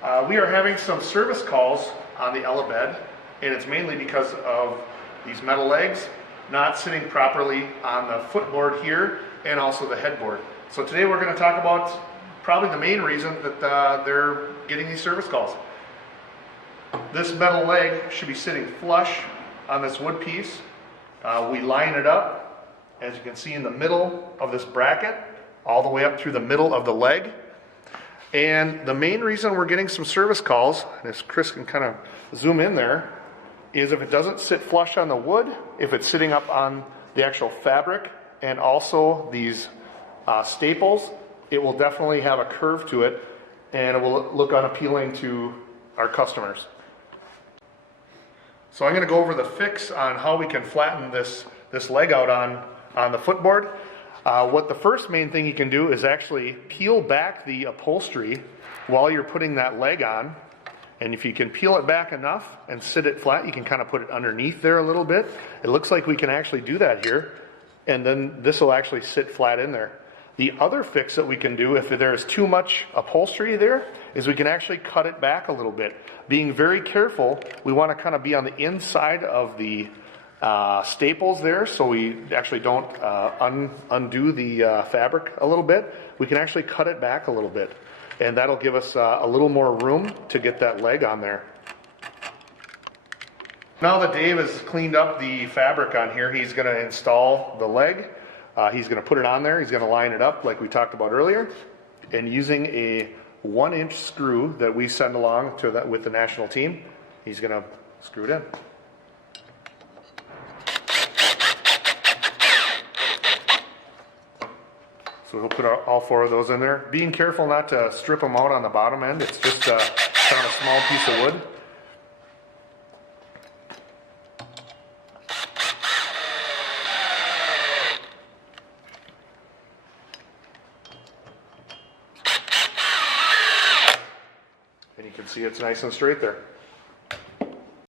We are having some service calls on the Elebed, and it's mainly because of these metal legs not sitting properly on the footboard here and also the headboard. So today we're going to talk about probably the main reason that they're getting these service calls. This metal leg should be sitting flush on this wood piece. We line it up, as you can see, in the middle of this bracket, all the way up through the middle of the leg. And the main reason we're getting some service calls, and as Chris can kind of zoom in there, is if it doesn't sit flush on the wood, if it's sitting up on the actual fabric and also these staples, it will definitely have a curve to it and it will look unappealing to our customers. So I'm going to go over the fix on how we can flatten this leg out on the footboard. What the first main thing you can do is actually peel back the upholstery while you're putting that leg on. And if you can peel it back enough and sit it flat, you can kind of put it underneath there a little bit. It looks like we can actually do that here. And then this will actually sit flat in there. The other fix that we can do if there's too much upholstery there is we can actually cut it back a little bit. Being very careful, we want to kind of be on the inside of the staples there, so we actually don't undo the fabric a little bit. We can actually cut it back a little bit, and that'll give us a little more room to get that leg on there. Now that Dave has cleaned up the fabric on here, he's going to install the leg. He's going to put it on there. He's going to line it up like we talked about earlier, and using a 1-inch screw that we send along to that with the national team, he's going to screw it in. So we'll put all 4 of those in there. Being careful not to strip them out on the bottom end. It's just kind of a small piece of wood. And you can see it's nice and straight there.